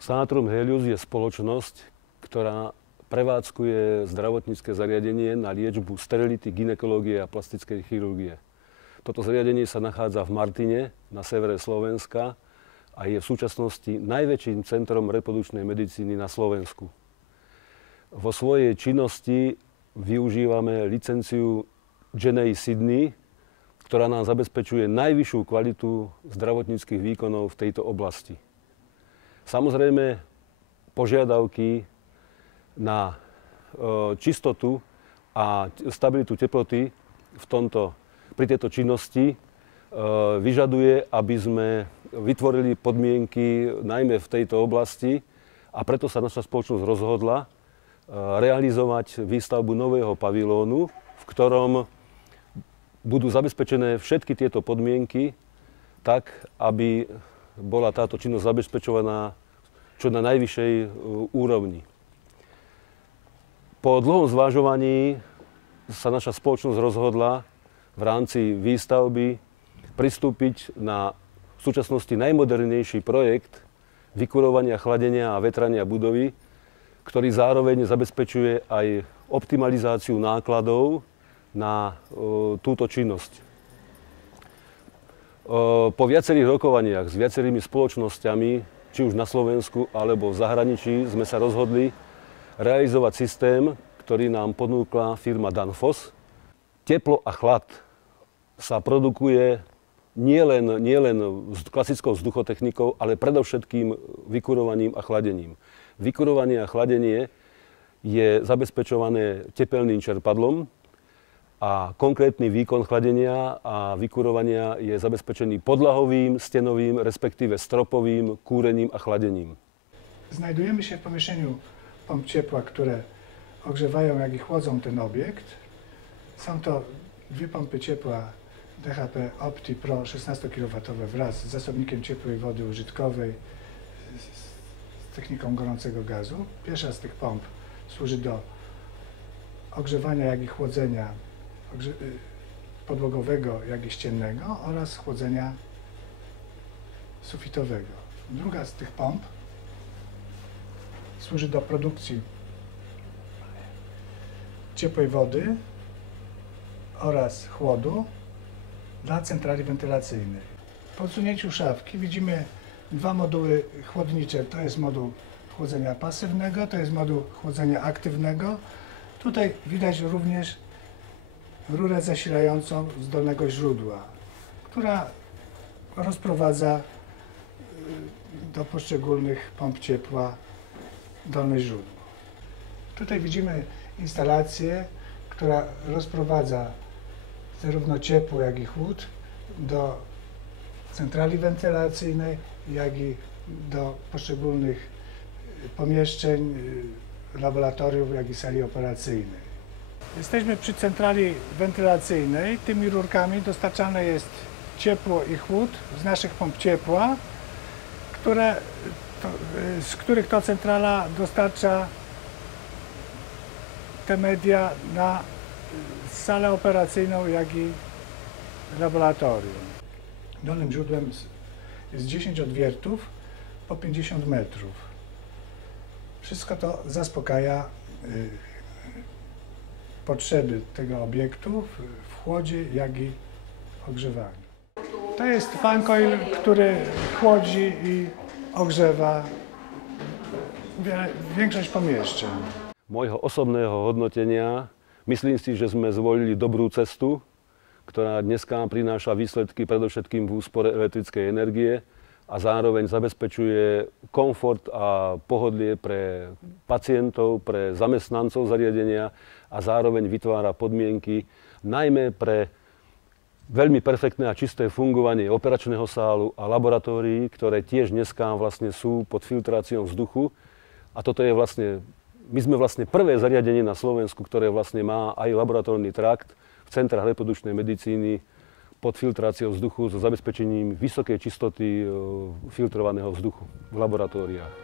Sanatrum Helios je spoločnosť, ktorá prevádzkuje zdravotnícke zariadenie na liečbu sterility, gynekológie a plastickej chirurgie. Toto zariadenie sa nachádza v Martine na severe Slovenska a je v súčasnosti najväčším centrom reprodukčnej medicíny na Slovensku. Vo svojej činnosti využívame licenciu GNA Sydney, ktorá nám zabezpečuje najvyššiu kvalitu zdravotníckych výkonov v tejto oblasti. Samozrejme, požiadavky na čistotu a stabilitu teploty pri tejto činnosti vyžaduje, aby sme vytvorili podmienky najmä v tejto oblasti a preto sa naša spoločnosť rozhodla realizovať výstavbu nového pavilónu, v ktorom budú zabezpečené všetky tieto podmienky tak, aby bola táto činnosť zabezpečovaná čo na najvyššej úrovni. Po dlhom zvažovaní sa naša spoločnosť rozhodla v rámci výstavby pristúpiť na v súčasnosti najmodernejší projekt vykurovania, chladenia a vetrania budovy, ktorý zároveň zabezpečuje aj optimalizáciu nákladov na túto činnosť. Po viacerých rokovaniach s viacerými spoločnosťami, či už na Slovensku alebo v zahraničí, sme sa rozhodli realizovať systém, ktorý nám ponúkla firma Danfoss. Teplo a chlad sa produkuje nielen klasickou vzduchotechnikou, ale predovšetkým vykurovaním a chladením. Vykurovanie a chladenie je zabezpečované tepelným čerpadlom a konkrétny výkon chladenia a vykurovania je zabezpečený podlahovým, stenovým, respektíve stropovým kúrením a chladením. Znajdujemy się w pomieszczeniu pomp ciepła, które ogrzewają, jak i chłodzą ten obiekt. Są to dwie pompy ciepła DHP Opti Pro 16 kW wraz z zasobnikiem ciepłej wody użytkowej z techniką gorącego gazu. Pierwsza z tych pomp służy do ogrzewania, jak i chłodzenia podłogowego, jak i ściennego oraz chłodzenia sufitowego. Druga z tych pomp służy do produkcji ciepłej wody oraz chłodu dla centrali wentylacyjnej. Po odsunięciu szafki widzimy dwa moduły chłodnicze. To jest moduł chłodzenia pasywnego, to jest moduł chłodzenia aktywnego. Tutaj widać również rurę zasilającą z dolnego źródła, która rozprowadza do poszczególnych pomp ciepła dolne źródło. Tutaj widzimy instalację, która rozprowadza zarówno ciepło, jak i chłód do centrali wentylacyjnej, jak i do poszczególnych pomieszczeń, laboratoriów, jak i sali operacyjnej. Jesteśmy przy centrali wentylacyjnej. Tymi rurkami dostarczane jest ciepło i chłód z naszych pomp ciepła, z których to centrala dostarcza te media na salę operacyjną, jak i laboratorium. Dolnym źródłem jest 10 odwiertów po 50 metrów. Wszystko to zaspokaja potrzeby tego obiektu w chłodzie, jak i ogrzewaniu. To jest fan coil, który chłodzi i ogrzewa większość pomieszczeń. Môjho osobného hodnotenia myslím si, že sme zvolili dobrú cestu, ktorá dneska prináša výsledky predovšetkým v úspore elektrickej energie a zároveň zabezpečuje komfort a pohodlie pre pacientov, pre zamestnancov zariadenia a zároveň vytvára podmienky najmä pre veľmi perfektné a čisté fungovanie operačného sálu a laboratórií, ktoré tiež dneska vlastne sú pod filtráciou vzduchu. A toto je vlastne, my sme vlastne prvé zariadenie na Slovensku, ktoré vlastne má aj laboratórny trakt v centrách reprodukčnej medicíny pod filtráciou vzduchu so zabezpečením vysokej čistoty filtrovaného vzduchu v laboratóriách.